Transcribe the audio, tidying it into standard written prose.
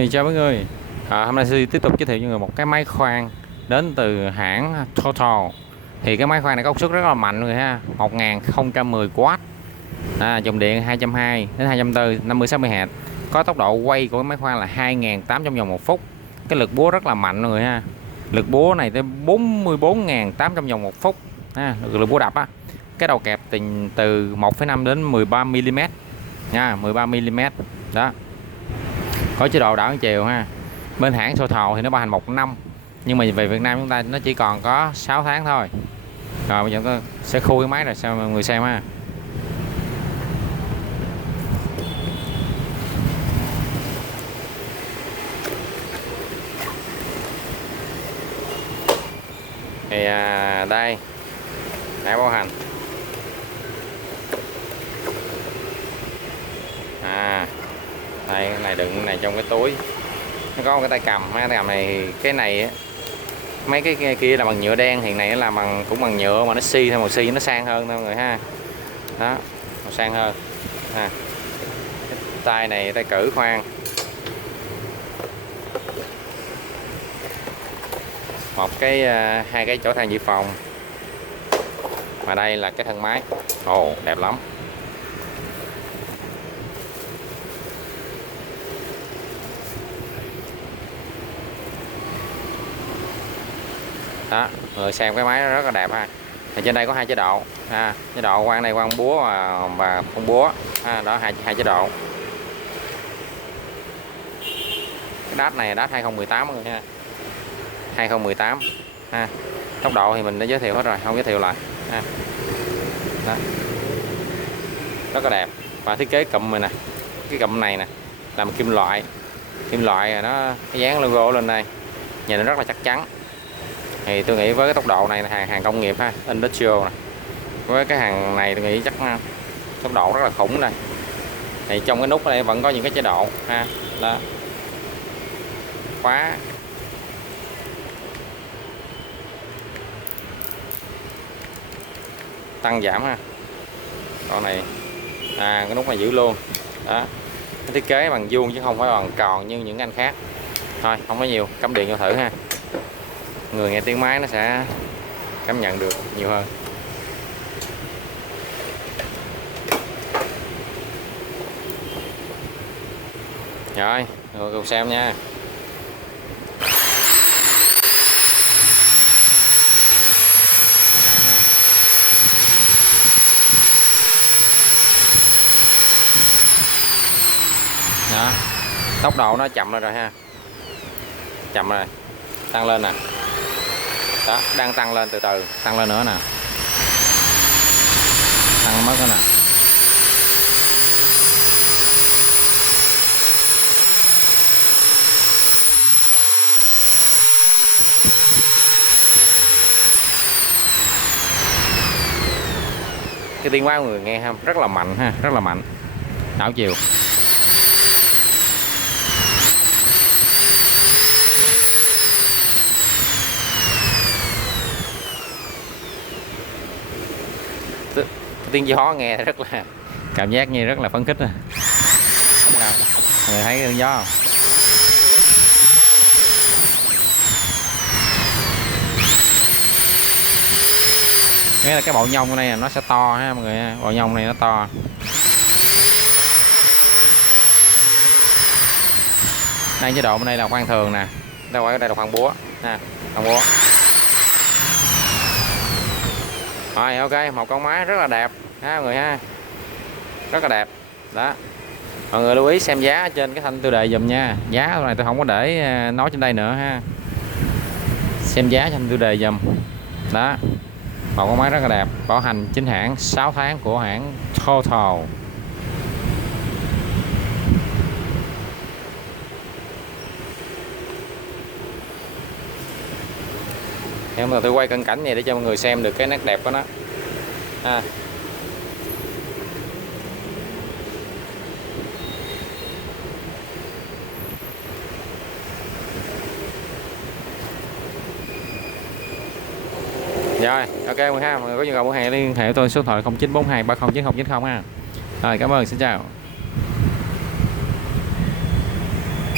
Thì chào mọi người, hôm nay sẽ tiếp tục giới thiệu cho người một cái máy khoan đến từ hãng Total. Thì cái máy khoan này có công suất rất là mạnh người ha, 1010W, dòng điện 220 đến 240, 50-60Hz. Có tốc độ quay của cái máy khoan là 2800 vòng một phút. Cái lực búa rất là mạnh người ha, lực búa này tới 44.800 vòng một phút, lực búa đập á. Cái đầu kẹp từ 1,5 đến 13mm nha, 13mm đó. Có chế độ đảo chiều ha. Bên hãng Total thì nó ban hành 1 năm, nhưng mà về Việt Nam chúng ta nó chỉ còn có 6 tháng thôi. Rồi bây giờ tôi sẽ khui cái máy rồi sao mọi người xem ha. Thì đây đã bảo hành. Đây, cái này đựng cái này trong cái túi, nó có một cái tay cầm. Cái tay cầm này, cái này mấy cái kia là bằng nhựa đen, hiện này là cũng bằng nhựa mà nó xi theo, màu xi nó sang hơn thôi mọi người ha. Đó, màu sang hơn. Cái tay này tay cử khoan, một cái hai cái chỗ than dự phòng, và đây là cái thân máy. Ồ, đẹp lắm. Đó, người xem cái máy nó rất là đẹp ha. Thì trên đây có hai chế độ, chế độ quang này quang búa và không búa, đó hai chế độ. Cái đát này là đát 2018 mọi người ha, 2018 Tốc độ thì mình đã giới thiệu hết rồi, không giới thiệu lại Đó. Rất là đẹp. Và thiết kế cụm này nè, cái cụm này nè làm kim loại nó cái dán logo lên đây, nhìn nó rất là chắc chắn. Thì tôi nghĩ với cái tốc độ này là hàng công nghiệp ha, industrial này. Với cái hàng này tôi nghĩ chắc tốc độ rất là khủng đây. Thì trong cái nút ở đây vẫn có những cái chế độ ha, đó, khóa, tăng giảm ha. Con này cái nút này giữ luôn đó. Cái thiết kế bằng vuông chứ không phải bằng tròn như những anh khác. Thôi không có nhiều, cắm điện vô thử ha. Người nghe tiếng máy nó sẽ cảm nhận được nhiều hơn. Rồi, cùng xem nha. Đó, tốc độ nó chậm rồi ha, chậm rồi, tăng lên nè. Đó, đang tăng lên, từ từ tăng lên nữa nè, tăng mất nữa nè. Cái tiếng máy mọi người nghe ha, rất là mạnh ha, rất là mạnh, đảo chiều. Tiếng gió nghe rất là cảm giác như rất là phấn khích. Người thấy tiếng gió không? Nghĩa là cái bộ nhông này nó sẽ to ha mọi người, bộ nhông này nó to. Đây chế độ bên đây là khoan thường nè, đây là khoan búa ha, khoan búa. Rồi ok, một con máy rất là đẹp ha mọi người ha, rất là đẹp đó. Mọi người lưu ý xem giá trên cái thanh tiêu đề dùm nha. Giá này tôi không có để nói trên đây nữa ha, xem giá trên tiêu đề dùm đó. Một con máy rất là đẹp, bảo hành chính hãng 6 tháng của hãng Total. Nhưng mà tôi quay cận cảnh này để cho mọi người xem được cái nét đẹp của nó ha. Rồi ok mọi người ha, mọi người có nhu cầu mua hàng liên hệ tôi số điện thoại 0942 309090 ha. Rồi cảm ơn, xin chào.